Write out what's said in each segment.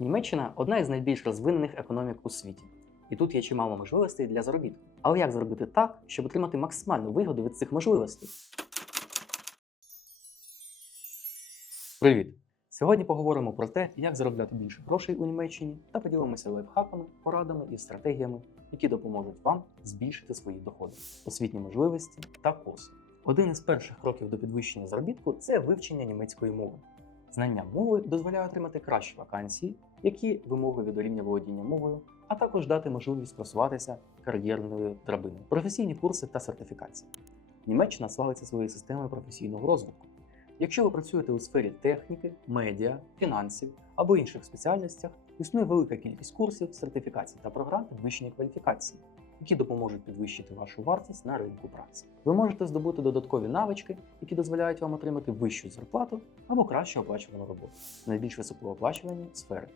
Німеччина одна із найбільш розвинених економік у світі. І тут є чимало можливостей для заробітку. Але як зробити так, щоб отримати максимальну вигоду від цих можливостей? Привіт! Сьогодні поговоримо про те, як заробляти більше грошей у Німеччині та поділимося лайфхаками, порадами і стратегіями, які допоможуть вам збільшити свої доходи, освітні можливості та курси. Один із перших кроків до підвищення заробітку це вивчення німецької мови. Знання мови дозволяє отримати кращі вакансії, які вимоги до рівня володіння мовою, а також дати можливість просуватися кар'єрною драбиною, професійні курси та сертифікації. Німеччина славиться своєю системою професійного розвитку. Якщо ви працюєте у сфері техніки, медіа, фінансів або інших спеціальностях, існує велика кількість курсів, сертифікацій та програм підвищення кваліфікації, які допоможуть підвищити вашу вартість на ринку праці. Ви можете здобути додаткові навички, які дозволяють вам отримати вищу зарплату або краще оплачувану роботу, найбільш високооплачувані сфери.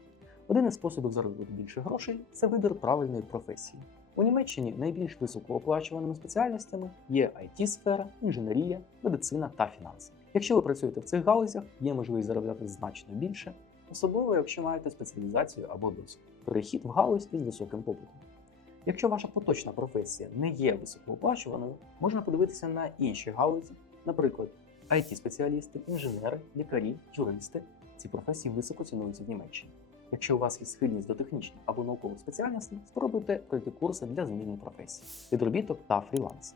Один із способів заробити більше грошей це вибір правильної професії. У Німеччині найбільш високооплачуваними спеціальностями є IT-сфера, інженерія, медицина та фінанси. Якщо ви працюєте в цих галузях, є можливість заробляти значно більше, особливо якщо маєте спеціалізацію або досвід. Перехід в галузь із високим попитом. Якщо ваша поточна професія не є високооплачуваною, можна подивитися на інші галузі, наприклад, IT-спеціалісти, інженери, лікарі, юристи. Ці професії високо цінуються в Німеччині. Якщо у вас є схильність до технічних або наукових спеціальностей, спробуйте пройти курси для зміни професії, підробіток та фріланс.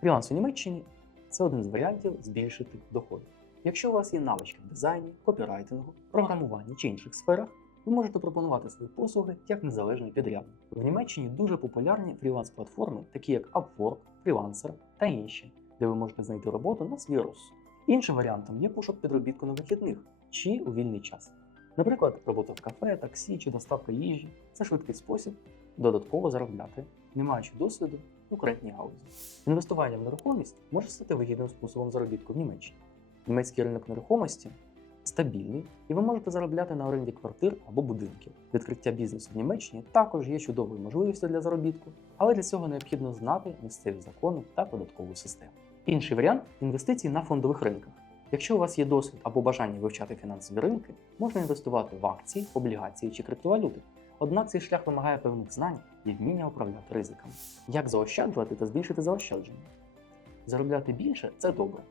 Фріланс у Німеччині це один з варіантів збільшити доходи. Якщо у вас є навички в дизайні, копірайтингу, програмуванні чи інших сферах, ви можете пропонувати свої послуги як незалежний підрядник. В Німеччині дуже популярні фріланс-платформи, такі як Upwork, Freelancer та інші, де ви можете знайти роботу на свій розсуд. Іншим варіантом є пошук підробітку на вихідних чи у вільний час. Наприклад, робота в кафе, таксі чи доставка їжі це швидкий спосіб додатково заробляти, не маючи досвіду в конкретній галузі. Інвестування в нерухомість може стати вигідним способом заробітку в Німеччині. Німецький ринок нерухомості стабільний, і ви можете заробляти на оренді квартир або будинків. Відкриття бізнесу в Німеччині також є чудовою можливістю для заробітку, але для цього необхідно знати місцеві закони та податкову систему. Інший варіант інвестицій на фондових ринках. Якщо у вас є досвід або бажання вивчати фінансові ринки, можна інвестувати в акції, облігації чи криптовалюти. Однак цей шлях вимагає певних знань і вміння управляти ризиками. Як заощаджувати та збільшити заощадження? Заробляти більше це добре,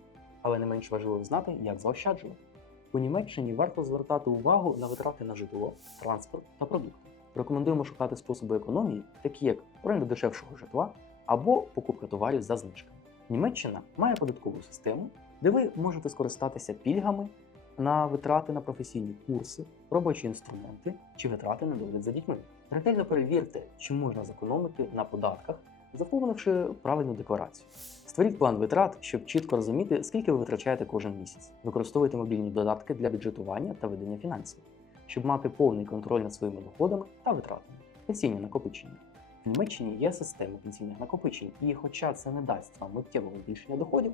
але не менш важливо знати, як заощаджувати. У Німеччині варто звертати увагу на витрати на житло, транспорт та продукти. Рекомендуємо шукати способи економії, такі як оренда дешевшого житла або покупка товарів за знижками. Німеччина має податкову систему, де ви можете скористатися пільгами на витрати на професійні курси, робочі інструменти чи витрати на догляд за дітьми. Ретельно перевірте, чи можна зекономити на податках, заповнивши правильну декларацію. Створіть план витрат, щоб чітко розуміти, скільки ви витрачаєте кожен місяць. Використовуйте мобільні додатки для бюджетування та ведення фінансів, щоб мати повний контроль над своїми доходами та витратами. Пенсійні накопичення. В Німеччині є система пенсійних накопичень, і хоча це не дасть вам миттєвого збільшення доходів,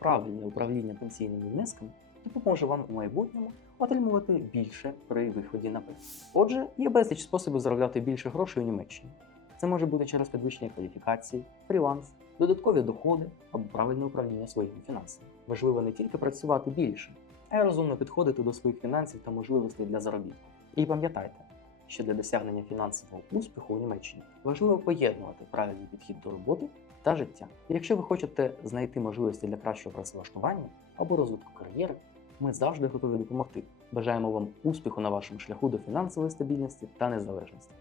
правильне управління пенсійними внесками допоможе вам у майбутньому отримувати більше при виході на пенсію. Отже, є безліч способів заробляти більше грошей у Німеччині. Це може бути через підвищення кваліфікації, фріланс, додаткові доходи або правильне управління своїми фінансами. Важливо не тільки працювати більше, а й розумно підходити до своїх фінансів та можливостей для заробітку. І пам'ятайте, що для досягнення фінансового успіху у Німеччині важливо поєднувати правильний підхід до роботи та життя. Якщо ви хочете знайти можливості для кращого працевлаштування або розвитку кар'єри, ми завжди готові допомогти. Бажаємо вам успіху на вашому шляху до фінансової стабільності та незалежності.